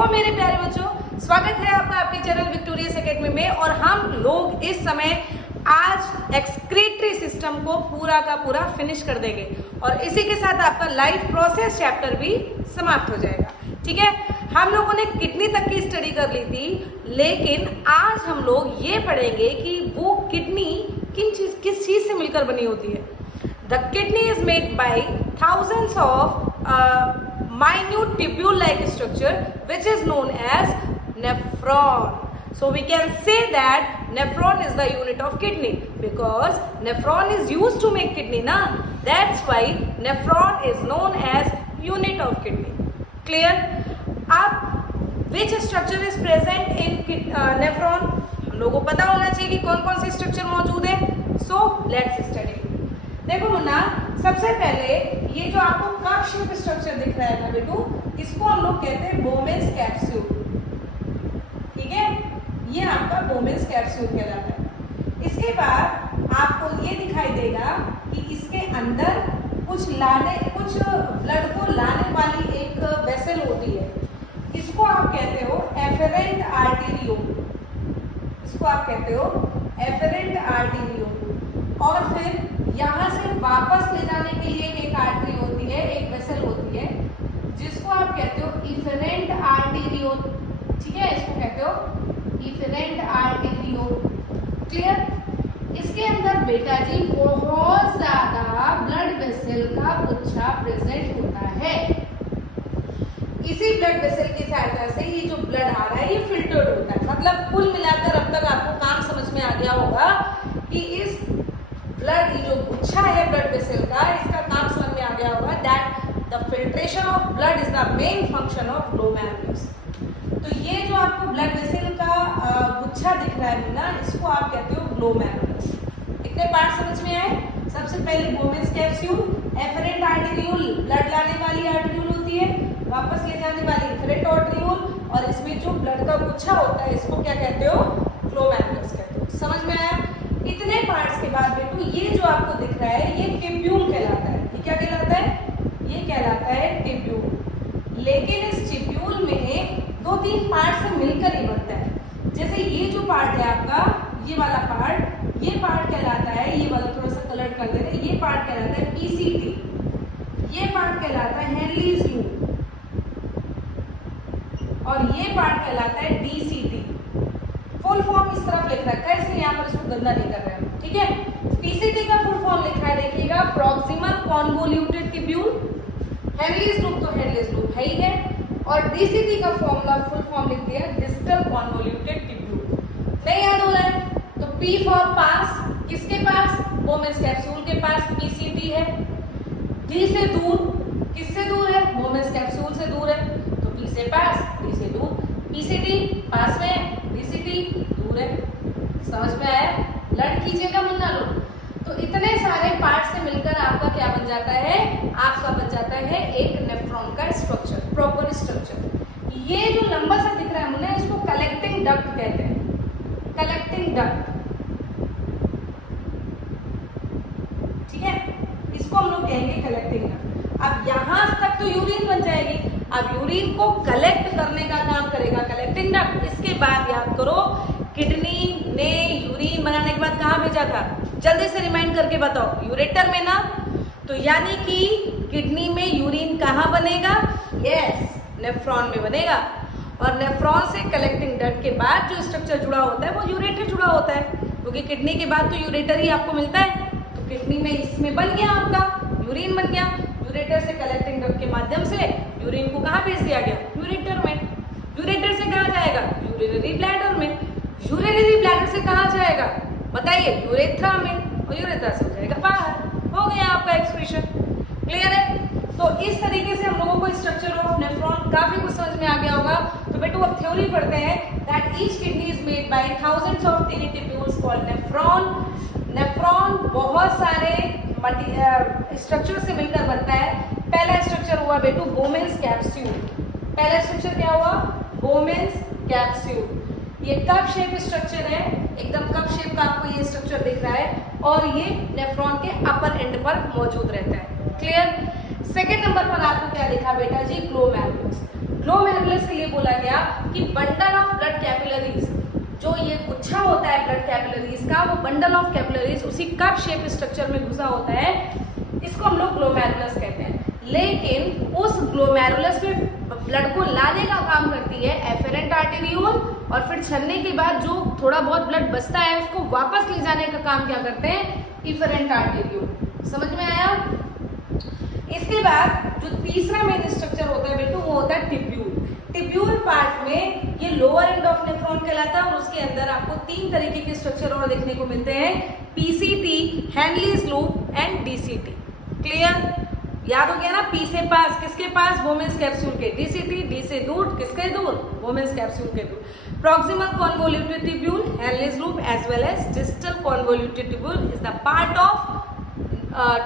Hello मेरे प्यारे बच्चों, स्वागत है आपका आपके चैनल विक्टोरियस एकेडमी में। और हम लोग इस समय आज एक्सक्रीटरी सिस्टम को पूरा का पूरा फिनिश कर देंगे और इसी के साथ आपका लाइफ प्रोसेस चैप्टर भी समाप्त हो जाएगा। ठीक है, हम लोगों ने किडनी तक की स्टडी कर ली थी, लेकिन आज हम लोग ये पढ़ेंगे कि वो किडनी किस चीज से मिलकर बनी होती है। The kidney is made by thousands of minute tubule-like structure which is known as nephron. So we can say that nephron is the unit of kidney because nephron is used to make kidney na. That's why nephron is known as unit of kidney. Clear? अब which structure is present in nephron? हम लोगों को पता होना चाहिए कि कौन कौन से स्ट्रक्चर मौजूद है। So let's study. देखो मुन्ना, सबसे पहले ये जो आपको कप शेप स्ट्रक्चर दिख रहा है ना बेटू, इसको हम लोग कहते हैं बोमेन्स कैप्सूल। ठीक है, ये आपका बोमेन्स कैप्सूल कहलाता है। इसके बाद आपको ये दिखाई देगा कि इसके अंदर कुछ ब्लड को लाने वाली एक वेसल होती है। इसको आप कहते हो एफेरेंट आर्टेरियोल। इसको आप कहते हो एफेरेंट आर्टेरियोल। और फिर यहाँ से वापस ले जाने के लिए एक आर्टरी होती है, एक वेसल होती है, जिसको आप कहते हो इफेरेंट आर्टेरियोल। ठीक है, इसको कहते हो इफेरेंट आर्टेरियोल। क्लियर? इसके अंदर बेटा जी बहुत ज्यादा ब्लड वेसल का गुच्छा प्रेजेंट होता है। इसी ब्लड वेसल की सहायता से ये जो ब्लड आ रहा है ये फिल्टर्ड होता है। मतलब कुल मिलाकर अब तक आपको काम समझ में आ गया होगा कि इस ब्लड, ये जो गुच्छा है ब्लड वेसल का, इसका काम समझ में आ गया होगा that the filtration of blood is the main function of glomerulus. तो ये जो आपको ब्लड वेसल का गुच्छा दिख रहा है ना, इसको आप कहते हो ग्लोमेरुलस। इतने पार्ट समझ में आए? सबसे पहले Bowman's capsule, efferent arteriole blood लाने वाली आर्टेरियोल होती है, वापस ले जाने वाली इफेरेंट आर्टेरियोल, और इसमें जो ब्लड का गुच्छा होता है इसको क्या कहते हो? ग्लोमेरुलस कहते हो। समझ में आया? इतने पार्ट्स के बाद बेटू ये जो आपको दिख रहा है ये टिब्यूल कहलाता है। ये क्या कहलाता है? ये कहलाता है टिब्यूल। लेकिन इस टिब्यूल में दो तीन पार्ट से मिलकर ही बनता है। जैसे ये जो पार्ट है आपका, ये वाला पार्ट, ये पार्ट कहलाता है, ये वाला थोड़ा सा कलर कर देते हैं, ये पार्ट कहलाता है पीसीटी, ये पार्ट कहलाता है हेनलीज लूप, और ये पार्ट कहलाता है डीसीटी। फुल फॉर्म इस तरफ लिख रखा है, इसलिए यहाँ पर इसको गंदा नहीं कर रहे हैं। ठीक है, पीसीटी का फुल फॉर्म लिखा है, देखिएगा, प्रॉक्सिमल कॉन्वोल्यूटेड ट्यूब्यूल। हेनलीज लूप तो हेनलीज लूप है ही है, और डीसीटी का फुल फॉर्म लिख दिया डिस्टल कॉन्वोल्यूटेड ट्यूब्यूल। नहीं याद हो रहा है तो पी फॉर पास, किसके पास? बोमेन्स कैप्सूल के पास पीसीटी है। डी से दूर, किससे दूर है? बोमेन्स कैप्सूल से दूर है, तो पी से पास, डी से दूर। पीसीटी पास में है, डीसीटी दूर है। समझ में आया? लर्न कीजिएगा मुन्ना लोग। तो इतने सारे पार्ट से मिलकर आपका क्या बन जाता है? आपका बन जाता है एक नेफ्रॉन का स्ट्रक्चर, प्रॉपर स्ट्रक्चर। ये जो लंबा सा दिख रहा है मुन्ना, इसको कलेक्टिंग डक्ट कहते हैं। कलेक्टिंग डक्ट, ठीक है, इसको हम लोग कहेंगे कलेक्टिंग डक्ट। अब यहां तक तो यूरिन बन जाएगी, अब यूरिन को कलेक्ट करने का काम करेगा कलेक्टिंग डक्ट। इसके बाद याद करो, किडनी ने यूरिन बनाने के बाद कहाँ भेजा था? जल्दी से रिमाइंड करके बताओ, यूरेटर में ना। तो यानी कि किडनी में यूरिन कहाँ बनेगा? यस, नेफ्रॉन में बनेगा। और नेफ्रॉन से कलेक्टिंग डक्ट के बाद जो स्ट्रक्चर जुड़ा होता है वो यूरेटर जुड़ा होता है, क्योंकि किडनी के बाद तो यूरेटर ही आपको मिलता है। तो किडनी में इसमें बन गया आपका यूरिन, बन गया। यूरेटर से कलेक्टिंग डक्ट के माध्यम से यूरिन को कहाँ भेज दिया गया? यूरेटर में। यूरेटर से कहाँ जाएगा? यूरिनरी ब्लैडर में। यूरिनरी ब्लैडर से कहाँ जाएगा? बताइए? यूरेथ्रा में, और यूरेथ्रा से हो जाएगा बाहर। हो गया आपका एक्सप्रेशन। क्लियर है? तो इस तरीके से हम लोगों को स्ट्रक्चर ऑफ नेफ्रॉन काफी कुछ समझ में आ गया होगा। तो बेटू अब थ्योरी पढ़ते हैं that each kidney is made by thousands of tiny tubules called nephron. Nephron बहुत सारे स्ट्रक्चर से मिलकर बनता है। पहला स्ट्रक्चर हुआ बेटू बोमेन्स कैप्सूल। पहला स्ट्रक्चर क्या हुआ? Bowman's capsule. ये कप शेप स्ट्रक्चर है, एकदम कप शेप का आपको ये स्ट्रक्चर दिख रहा है, और ये नेफ्रॉन के अपर एंड पर मौजूद रहता है। क्लियर? सेकेंड नंबर पर आपको क्या लिखा बेटा जी? ग्लोमेरुलस। ग्लोमेरुलस के लिए बोला गया कि बंडल ऑफ ब्लड कैपिलरीज, जो ये गुच्छा होता है ब्लड कैपिलरीज का, वो बंडल ऑफ कैपिलरीज उसी कप शेप स्ट्रक्चर में घुसा होता है, इसको हम लोग ग्लोमेरुलस कहते हैं। लेकिन उस ग्लोमेरुलस में ब्लड को लाने का काम करती है एफेरेंट आर्टेरियोल, और फिर छलने के बाद जो थोड़ा बहुत ब्लड बचता है उसको वापस ले जाने का काम क्या करते हैं, इफेरेंट आर्टेरियोल। समझ में आया? इसके बाद जो तीसरा मेन स्ट्रक्चर होता है बेटू, वो होता है टिब्यूल। टिब्यूल पार्ट में ये लोअर एंड ऑफ नेफ्रॉन कहलाता है, और उसके अंदर आपको 3 तरीके के स्ट्रक्चर और देखने को मिलते हैं, PCT, Henle's loop and DCT. Clear? याद हो गया ना? पी से पास किसके पास, वोमेन्स कैप्सूल के, डीसीटी, डी से दूर किसके दूर, वोमेन्स कैप्सूल के दूर। Proximal convoluted tubule, Henle's loop as well as distal convoluted tubule is the part of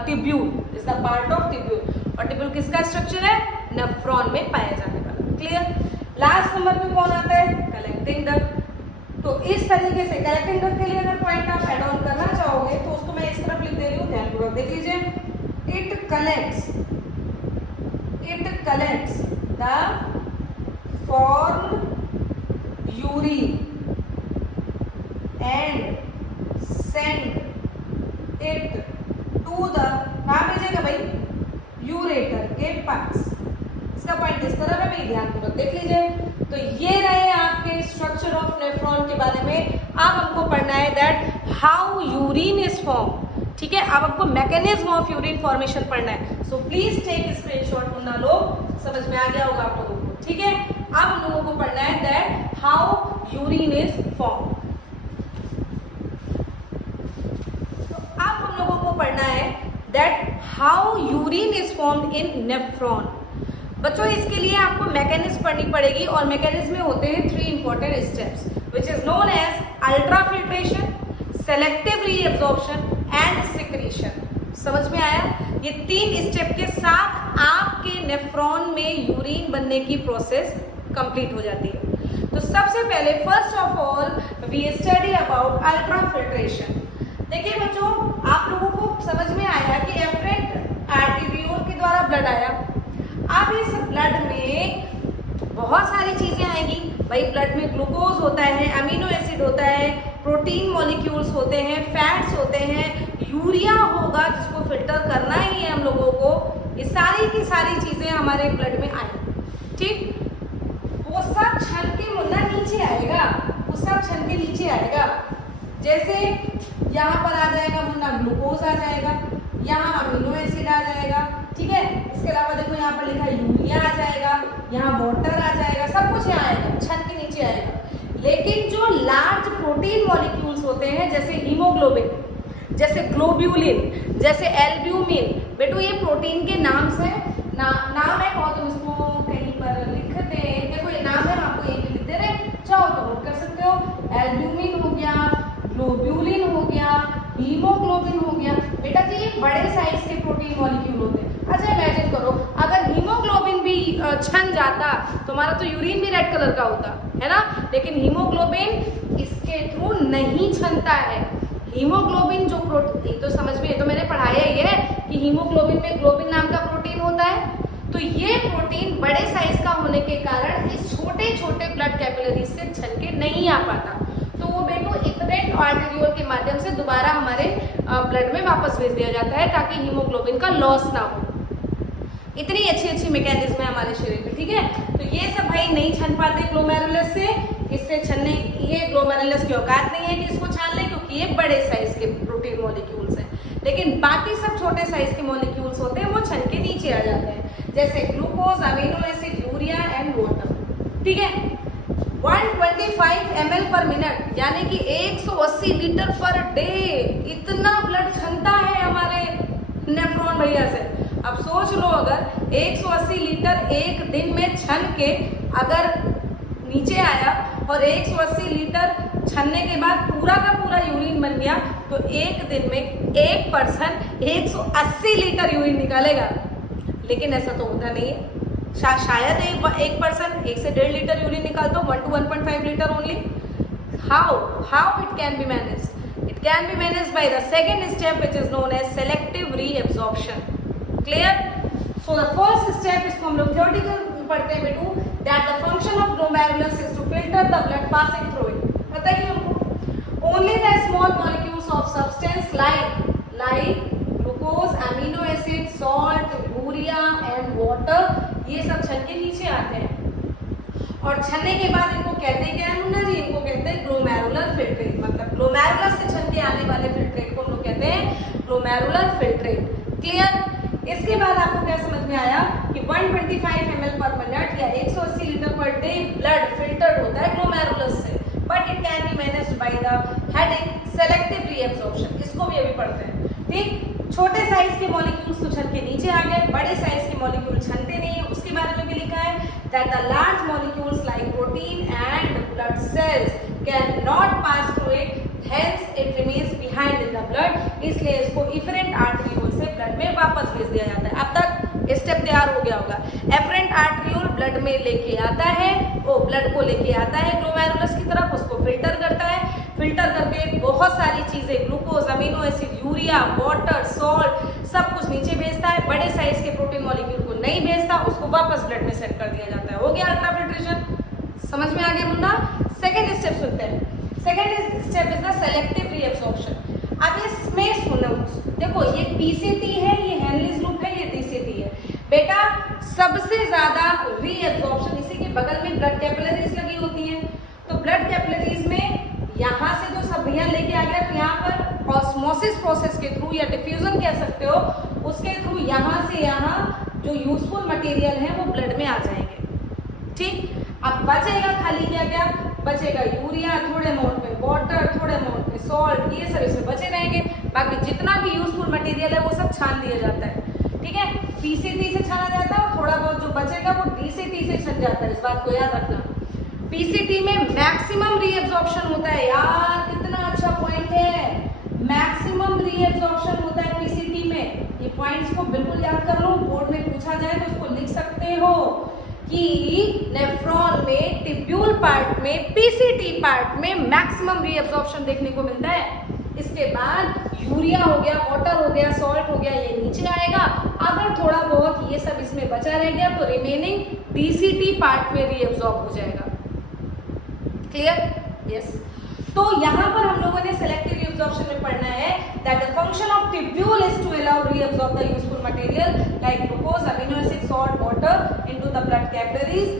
tubule, is the part of tubule. और टिब्यूल किसका स्ट्रक्चर है, नेफ्रॉन में पाया जाने वाला। क्लियर? लास्ट नंबर पे कौन आता है, कलेक्टिंग डक्ट। तो इस तरीके से कलेक्टिंग डक्ट के लिए अगर पॉइंट आप एड ऑन करना चाहोगे तो उसको मैं इस तरफ लिख दे रही हूँ, ध्यानपूर्वक देख लीजिए। It collects the formed urine and send it to the, कहाँ भेजेगा भाई, यूरेटर के पास। इसका पॉइंट इस तरफ है भाई, ध्यानपूर्वक देख लीजिए। तो ये रहे आपके स्ट्रक्चर ऑफ नेफ्रॉन के बारे में। अब हमको पढ़ना है that how urine is form. ठीक है, अब आपको मैकेनिज्म ऑफ यूरिन फॉर्मेशन पढ़ना है। सो प्लीज टेक स्क्रीनशॉट, मुन्ना लोग समझ में आ गया होगा आप लोगों को। ठीक है, अब हम लोगों को पढ़ना है that how urine is form. तो अब हम लोगों को पढ़ना है that how urine is formed in nephron. बच्चों इसके लिए आपको मैकेनिज्म पढ़नी पड़ेगी, और मैकेनिज्म में होते हैं 3 important steps which is known as ultrafiltration, selective reabsorption and secretion. समझ में आया? ये 3 स्टेप के साथ आपके नेफ्रॉन में यूरिन बनने की प्रोसेस कंप्लीट हो जाती है। तो सबसे पहले first of all we study about ultrafiltration. देखिए बच्चों, आप लोगों को समझ में आया कि एफरेंट आर्टेरियोल के द्वारा ब्लड आया। अब इस ब्लड में बहुत सारी चीजें आएंगी भाई। ब्लड में ग्लूकोज होता है, अमीनो एसिड होता है, प्रोटीन मॉलिक्यूल्स होते हैं, फैट्स होते हैं, यूरिया होगा जिसको फिल्टर करना ही है हम लोगों को। ये सारी की सारी चीजें हमारे ब्लड में आएंगी। ठीक, वो सब छन के मुन्ना नीचे आएगा, वो सब छन के नीचे आएगा। जैसे यहाँ पर आ जाएगा मुन्ना ग्लूकोज आ जाएगा, यहाँ अमीनो एसिड आ जाएगा। ठीक है, इसके अलावा देखो यहाँ पर लिखा है यूरिया आ जाएगा, यहाँ वाटर आ जाएगा, सब कुछ यहाँ आएगा, छत के नीचे आएगा। लेकिन जो लार्ज प्रोटीन मॉलिक्यूल्स होते हैं जैसे हीमोग्लोबिन, जैसे ग्लोब्यूलिन, जैसे एल्ब्यूमिन, बेटो ये प्रोटीन के नाम से नाम है, और तुम इसको कहीं पर लिख दे। देखो ये नाम है, आपको ये भी लिख दे रहे, चाहो तो नोट कर सकते हो। एल्ब्यूमिन हो गया, ग्लोब्यूलिन हो गया, हीमोग्लोबिन हो गया। बेटा जी ये बड़े साइज के प्रोटीन मॉलिक्यूल होते हैं। अच्छा इमेजिन करो अगर हीमोग्लोबिन भी छन जाता तो हमारा तो यूरिन भी रेड कलर का होता है ना, लेकिन हीमोग्लोबिन इसके थ्रू नहीं छनता है। हीमोग्लोबिन जो प्रोटीन, तो समझ में, तो मैंने पढ़ाया ही है कि हीमोग्लोबिन में ग्लोबिन नाम का प्रोटीन होता है। तो ये प्रोटीन बड़े साइज का होने के कारण इस छोटे छोटे ब्लड कैपिलरीज से छन के नहीं आ पाता, तो वो बेटो इफेरेंट आर्टेरियोल के माध्यम से दोबारा हमारे ब्लड में वापस भेज दिया जाता है ताकि हीमोग्लोबिन का लॉस ना हो। इतनी अच्छी अच्छी मैकेनिज्म है हमारे शरीर में। ठीक है, तो ये सब भाई नहीं छन पाते ग्लोमेरुलस से, इससे छनने, ये ग्लोमेरुलस की औकात नहीं है कि इसको छान ले, क्योंकि ये बड़े साइज के प्रोटीन मॉलिक्यूल्स हैं। लेकिन बाकी सब छोटे साइज के मॉलिक्यूल्स होते हैं, वो छन के नीचे आ जाते हैं, जैसे glucose, amino acid, urea and water. ठीक है, 125 ml पर मिनट यानी कि 180 लीटर पर डे, इतना ब्लड छनता है हमारे नेफ्रॉन भैया से। अब सोच लो अगर 180 लीटर एक दिन में छन के अगर नीचे आया और 180 लीटर छनने के बाद पूरा का पूरा यूरिन बन गया, तो एक दिन में एक पर्सन 180 लीटर यूरिन निकालेगा। लेकिन ऐसा तो होता नहीं है, शायद एक पर्सन 1 से 1.5 लीटर यूरिन निकालता हो, 1 to 1.5 litre only. How it can be managed? It can be managed by the second step which is known as selective reabsorption. Clear? So the first step इसको हम लोग theoretical पढ़ते हैं बेटू, that the function of glomerulus is to filter the blood passing through it. पता है हमको only the small molecules of substance like glucose, amino acid, salt, urea and water, ये सब छन के नीचे आते हैं और छनने के बाद इनको कहते हैं क्या है मुन्ना जी? इनको कहते हैं ग्लोमेरुलर फिल्ट्रेट। मतलब ग्लोमेरुलस से छन के आने वाले फिल्ट्रेट को हम लोग कहते हैं ग्लोमेरुलर फिल्ट्रेट। क्लियर? इसके बाद आपको क्या समझ में आया कि 125 ml पर मिनट या 180 litre per day blood filtered होता है ग्लोमेरुलस से, but it can be managed by the heading selective reabsorption. इसको भी अभी पढ़ते हैं। ठीक, छोटे साइज के मॉलिक्यूल्स तो छन के नीचे आ गए, बड़े साइज के मॉलिक्यूल छनते नहीं है। उसके बारे में भी लिखा है that the large molecules like protein and blood cells cannot pass through it, hence it remains behind in the blood, इसलिए इसको efferent arteriole से ब्लड में वापस भेज दिया जाता है। अब तक स्टेप तैयार हो गया होगा। efferent arteriole ब्लड में लेके आता है, वो ब्लड को लेके आता है ग्लोमेरुलस की तरफ, उसको फिल्टर करता है, फिल्टर करके बहुत सारी चीजें glucose, amino acid, urea, water, salt सब कुछ नीचे भेजता है। बड़े साइज के प्रोटीन मॉलिक्यूल को नहीं भेजता, उसको वापस ब्लड में सेट कर दिया जाता है। हो गया अल्ट्राफिल्ट्रेशन। समझ में आ गया मुन्ना? सेकंड स्टेप सुनते हैं। Second step is the selective reabsorption. अब इसमें सुनो, देखो ये पीसीटी है, ये हेनलीज लूप है, ये डीसीटी है। बेटा सबसे ज्यादा रीअब्जॉर्प्शन इसी के बगल में ब्लड कैपिलरीज लगी होती हैं। तो ब्लड कैपिलरीज में यहाँ से जो सब भैया लेके आ गया, तो यहाँ पर ऑस्मोसिस प्रोसेस के थ्रू या डिफ्यूजन कह सकते हो, उसके थ्रू यहाँ से यहाँ जो यूजफुल मटेरियल है वो ब्लड में आ जाएंगे। ठीक, अब बचेगा खाली क्या क्या बचेगा? यूरिया थोड़े अमाउंट में, वाटर थोड़े अमाउंट में, सॉल्ट, ये सब इसमें बचे रहेंगे। बाकी जितना भी यूजफुल मटेरियल है वो सब छान दिया जाता है। ठीक है, पीसीटी से छाना जाता है और थोड़ा बहुत जो बचेगा वो डीसीटी से छन जाता है। इस बात को याद रखना। पीसीटी में मैक्सिमम रीअब्जॉर्प्शन होता है। यार कितना अच्छा पॉइंट है, मैक्सिमम रीअब्जॉर्प्शन होता है पीसीटी में। ये पॉइंट्स को बिल्कुल याद कर लो, बोर्ड में पूछा जाए तो उसको लिख सकते हो कि नेफ्रॉन में, टिब्यूल पार्ट में, पीसीटी पार्ट में मैक्सिमम रीअब्जॉर्प्शन देखने को मिलता है। इसके बाद यूरिया हो गया, वाटर हो गया, सॉल्ट हो गया, ये नीचे आएगा। अगर थोड़ा बहुत ये सब इसमें बचा रह गया तो रिमेनिंग डीसीटी पार्ट में रीअब्जॉर्ब हो जाएगा। क्लियर? यस। तो यहाँ पर हम लोगों ने सेलेक्टिव रीअब्जॉर्प्शन में पढ़ना है that the function of tubule is to allow reabsorb the useful material like glucose, amino acid, salt, water into the blood capillaries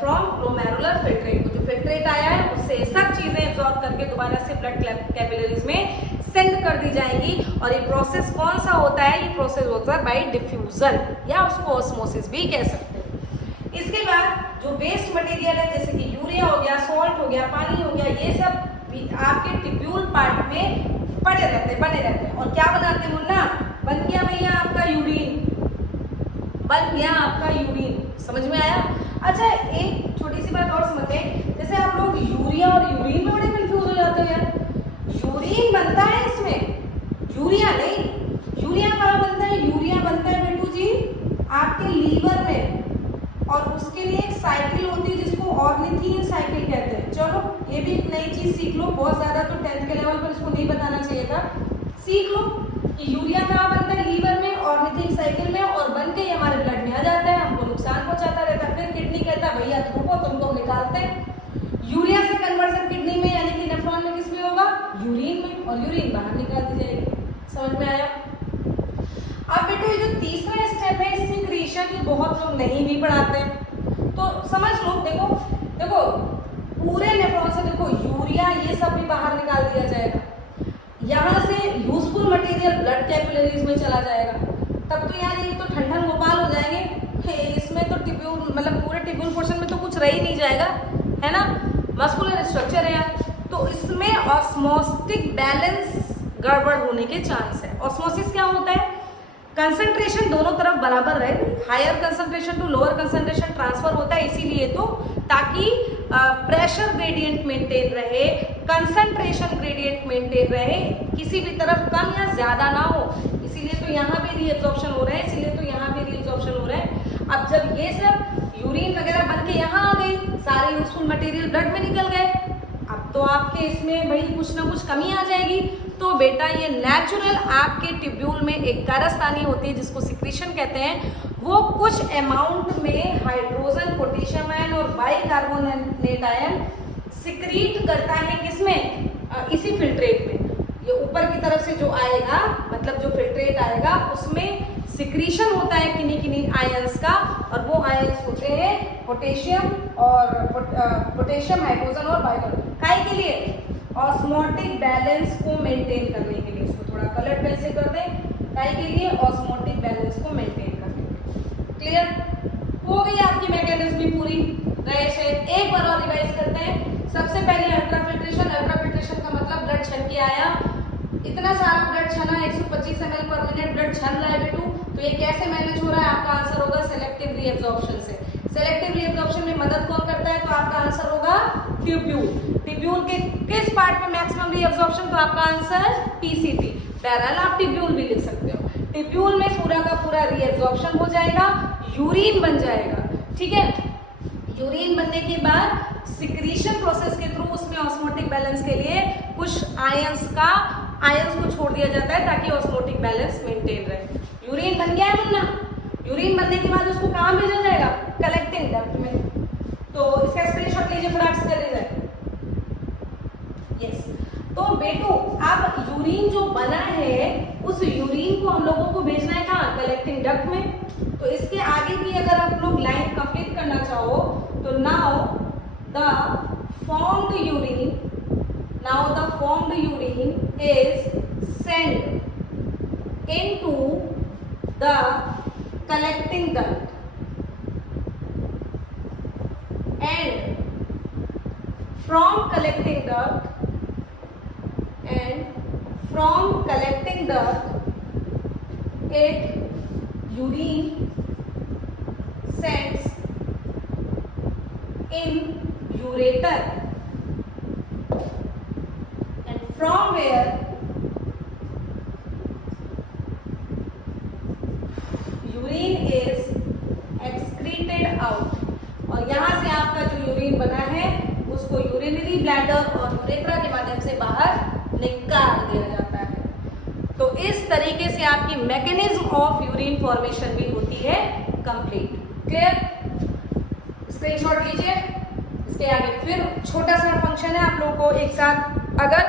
from glomerular filtrate। जो फिल्ट्रेट आया है उससे सब चीजें एब्जॉर्ब करके दोबारा से ब्लड कैपिलरीज में सेंड कर दी जाएंगी। और ये प्रोसेस कौन सा होता है? ये प्रोसेस होता है बाय डिफ्यूजन या उसको ऑस्मोसिस भी कह सकते हैं। इसके बाद जो वेस्ट मटेरियल है जैसे कि यूरिया हो गया, सॉल्ट हो गया, पानी हो गया, ये सब आपके टिब्यूल पार्ट में पड़े रहते हैं, बने रहते हैं। और क्या बनाते हैं मुन्ना? बन गया भैया आपका यूरिन, बन गया आपका यूरिन। समझ में आया? अच्छा एक छोटी सी बात और समझते हैं, जैसे आप लोग यूरिया और यूरिन में बड़े कंफ्यूज हो जाते हो यार। यूरिन बनता है इसमें, यूरिया नहीं। यूरिया कहाँ बनता है? यूरिया बनता है बेटू जी आपके लीवर में, और उसके लिए एक साइकिल होती है जिसको ऑर्निथीन साइकिल कहते हैं। चलो ये भी एक नई चीज सीख लो, बहुत ज्यादा तो 10th के लेवल पर इसको नहीं बताना चाहिए था। सीख लो कि यूरिया कहाँ बनता है? लीवर में, ऑर्निथीन साइकिल में, और बन के हमारे ब्लड में आ जाता है, हमको नुकसान पहुंचाता रहता है। फिर किडनी कहता है भैया रुको तुमको निकालते हैं। यूरिया से कन्वर्जन किडनी में यानी कि नेफ्रॉन में किसमें होगा? यूरिन में, और यूरिन बाहर निकाल दी जाएगी। समझ में आया? अब बेटो ये जो तीसरा स्टेप है सिक्रीशन, ये बहुत लोग नहीं भी पढ़ाते हैं, तो समझ लो। देखो देखो पूरे नेफ्रॉन से देखो यूरिया ये सब भी बाहर निकाल दिया जाएगा। यहाँ से यूजफुल मटेरियल ब्लड कैपिलरीज में चला जाएगा। तब तो यार ये तो ठंडन गोपाल हो जाएंगे। इसमें तो टिब्यूल मतलब पूरे टिब्यूल पोर्शन में तो कुछ रह ही नहीं जाएगा, है ना? मस्कुलर स्ट्रक्चर है यार, तो इसमें ऑस्मोस्टिक बैलेंस गड़बड़ होने के चांस है। ऑस्मोसिस क्या होता है? कंसंट्रेशन दोनों तरफ बराबर रहे, higher concentration to lower concentration transfer होता है, इसीलिए तो ताकि प्रेशर ग्रेडियंट मेंटेन रहे, कंसंट्रेशन ग्रेडियंट मेंटेन रहे, किसी भी तरफ कम या ज्यादा ना हो। इसीलिए तो यहाँ भी रीअब्जॉर्प्शन हो रहा है, इसीलिए तो यहाँ भी रीअब्जॉर्प्शन हो रहा है। अब जब ये सब यूरिन वगैरह बन के यहाँ आ गई, सारे यूजफुल मटेरियल ब्लड में निकल गए, अब तो आपके इसमें भाई कुछ ना कुछ कमी आ जाएगी। तो बेटा ये नेचुरल आपके टिब्यूल में एक कारस्तानी होती है जिसको सिक्रीशन कहते हैं, वो कुछ अमाउंट में हाइड्रोजन, पोटेशियम आयन और बाइकार्बोनेट आयन सिक्रीट करता है किसमें, इसी फिल्ट्रेट में। ये ऊपर की तरफ से जो आएगा, मतलब जो फिल्ट्रेट आएगा उसमें सिक्रीशन होता है किन्हीं किन्हीं आयंस का, और वो आयंस होते हैं पोटेशियम और पोटेशियम, हाइड्रोजन और बाइकार्बोनेट। काहे के लिए? ऑस्मोटिक बैलेंस को मेंटेन करने के लिए। इसको थोड़ा कलर पेन से कर दें। काहे के लिए? ऑस्मोटिक बैलेंस को मेंटेन करने के लिए। क्लियर हो गई आपकी मैकेनिज्म भी पूरी रहे है। एक बार और रिवाइज करते हैं। सबसे पहले अल्ट्राफिल्ट्रेशन। अल्ट्राफिल्ट्रेशन का मतलब ब्लड छन के आया, इतना सारा ब्लड छना, 125 ml पर मिनट ब्लड छन रहा है बेटू, तो ये कैसे मैनेज हो रहा है? आपका आंसर होगा सेलेक्टिव रीएब्जॉर्प्शन से। सेलेक्टिव रीएब्जॉर्प्शन में मदद कौन करता है? तो आपका आंसर होगा ट्यूब्यूल। ट्यूब्यूल के किस पार्ट में मैक्सिमम रीएब्जॉर्प्शन? तो आपका आंसर पीसीटी। बहरहाल आप ट्यूब्यूल भी लिख सकते हो। ट्यूब्यूल में पूरा का पूरा रीएब्जॉर्प्शन हो जाएगा, यूरिन बन जाएगा। ठीक है, यूरिन बनने के बाद सिक्रीशन प्रोसेस के थ्रू उसमें ऑस्मोटिक बैलेंस के लिए कुछ आयंस को छोड़ दिया जाता है ताकि ऑस्मोटिक बैलेंस मेंटेन रहे। यूरिन बन गया है मुन्ना। यूरिन बनने के बाद उसको कहाँ भेजा जाएगा? कलेक्टिंग डक्ट में। तो इसका स्क्रीनशॉट लीजिए फटाक से, जल्दी जाए। यस, तो बेटू अब यूरिन जो बना है उस यूरिन को हम लोगों को भेजना है कहाँ? कलेक्टिंग डक्ट में। तो इसके आगे की अगर आप लोग लाइन कंप्लीट करना चाहो तो now the formed urine is sent into the collecting duct, and from collecting duct it urine sends in ureter, and from where urine is excreted out, और यहाँ से आपका जो यूरिन बना है उसको यूरिनरी ब्लैडर और यूरेथ्रा के माध्यम से बाहर निकाल दिया जाता है। तो इस तरीके से आपकी मैकेनिज्म ऑफ यूरिन फॉर्मेशन भी होती है कंप्लीट। क्लियर? स्क्रीनशॉट लीजिए। इसके आगे फिर छोटा सा फंक्शन है आप लोगों को एक साथ अगर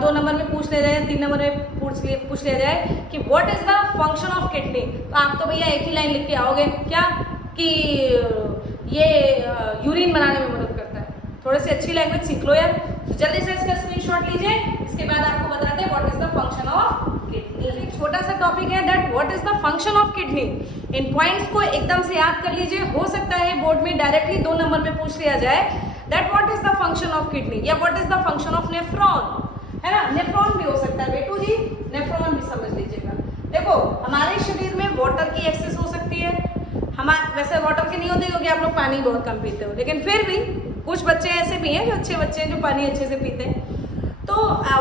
2 नंबर में पूछ लिया जाए, 3 नंबर में पूछ लिया जाए कि what is the function of kidney, तो आप तो भैया एक ही लाइन लिख के आओगे क्या कि ये यूरिन बनाने में मदद करता है। थोड़ी सी अच्छी लैंग्वेज सीख लो यार। तो जल्दी से इसका स्क्रीनशॉट लीजिए। इसके बाद आपको बताते हैं what is the function of kidney. एक छोटा सा टॉपिक है that what is the function of kidney. In points को एकदम से याद कर लीजिए। हो सकता है बोर्ड में डायरेक्टली 2 नंबर में पूछ लिया जाए that what is the function of kidney या what is the function of nephron, है ना। नेफ्रॉन भी हो सकता है बेटू जी, नेफ्रॉन भी समझ लीजिएगा। देखो हमारे शरीर में वाटर की एक्सेस हो सकती है। हमारे वैसे वाटर की नहीं होती क्योंकि आप लोग पानी बहुत कम पीते हो, लेकिन फिर भी कुछ बच्चे ऐसे भी हैं जो अच्छे बच्चे हैं जो पानी अच्छे से पीते हैं। तो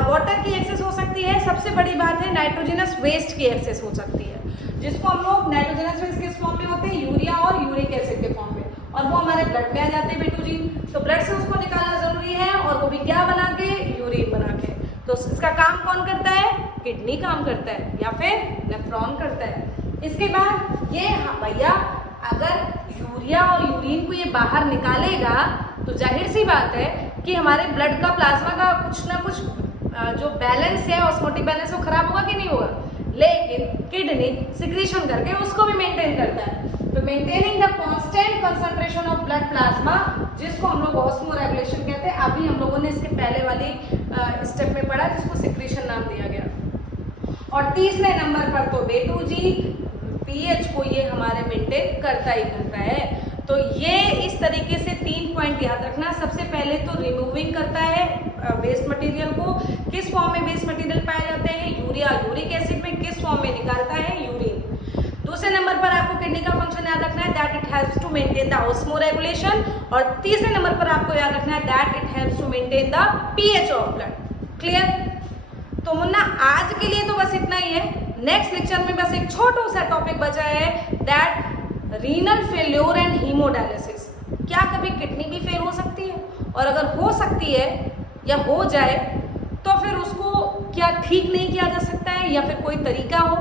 वाटर की एक्सेस हो सकती है। सबसे बड़ी बात है नाइट्रोजनस वेस्ट की एक्सेस हो सकती है, जिसको हम लोग नाइट्रोजनस वेस्ट किस फॉर्म में होते हैं? यूरिया और यूरिक एसिड के फॉर्म में, और वो हमारे ब्लड में आ जाते हैं बेटू जी। तो ब्लड से उसको निकालना जरूरी है, और वो भी क्या बना के? यूरिन बना के। तो इसका काम कौन करता है? किडनी काम करता है या फिर नेफ्रॉन करता है। इसके बाद ये भैया अगर यूरिया और यूरिन को ये बाहर निकालेगा तो जाहिर सी बात है कि हमारे ब्लड का प्लाज्मा का कुछ ना कुछ जो बैलेंस है, ऑस्मोटिक बैलेंस, वो खराब होगा कि नहीं होगा। लेकिन किडनी सिक्रीशन करके उसको भी मेंटेन करता है। तो maintaining the constant concentration of blood plasma, जिसको हम लोग ऑस्मो रेगुलेशन कहते हैं। अभी हम लोगों ने इसके पहले वाली स्टेप में पढ़ा जिसको सिक्रीशन नाम दिया गया। और तीसरे नंबर पर तो बेटू जी पीएच को ये हमारे मेंटेन करता ही करता है। तो ये इस तरीके से 3 पॉइंट याद रखना। सबसे पहले तो रिमूविंग करता है वेस्ट मटेरियल को। किस फॉर्म में वेस्ट मटेरियल पाए जाते हैं? यूरिया, यूरिक एसिड में। किस फॉर्म में निकालता है? यूरिन। दूसरे नंबर पर आपको किडनी का फंक्शन याद रखना है that it helps to maintain the osmoregulation. और तीसरे नंबर पर आपको याद रखना है that it helps to maintain the pH of blood. Clear? तो मुन्ना आज के लिए तो बस इतना ही है। नेक्स्ट लेक्चर में बस एक छोटा सा टॉपिक बचा है that renal failure and haemodialysis. क्या कभी किडनी भी फेल हो सकती है? और अगर हो सकती है या हो जाए तो फिर उसको क्या ठीक नहीं किया जा सकता है या फिर कोई तरीका हो?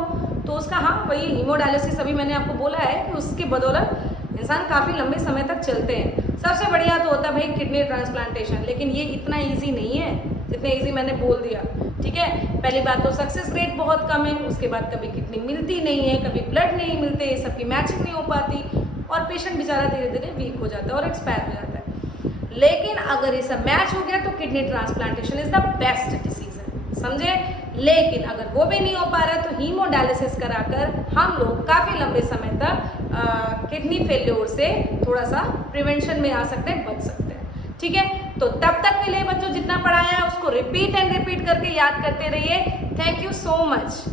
तो उसका हाँ वही हीमोडायलिसिस अभी मैंने आपको बोला है कि उसके बदौलत इंसान काफ़ी लंबे समय तक चलते हैं। सबसे बढ़िया तो होता है भाई किडनी ट्रांसप्लांटेशन, लेकिन ये इतना ईजी नहीं है जितने ईजी मैंने बोल दिया, ठीक है। पहली बात तो सक्सेस रेट बहुत कम है, उसके बाद कभी किडनी मिलती नहीं है, कभी ब्लड नहीं मिलते, सबकी मैचिंग नहीं हो पाती और पेशेंट बेचारा धीरे धीरे वीक हो जाता है और एक्सपायर हो जाता है। लेकिन अगर ये सब मैच हो गया तो kidney transplantation is the best decision, समझे। लेकिन अगर वो भी नहीं हो पा रहा तो हीमोडायलिसिस कराकर हम लोग काफ़ी लंबे समय तक किडनी फेल्योर से थोड़ा सा प्रिवेंशन में आ सकते हैं, बच सकते हैं, ठीक है। तो तब तक के लिए बच्चों जितना पढ़ाया है उसको रिपीट एंड रिपीट करके याद करते रहिए। Thank you so much.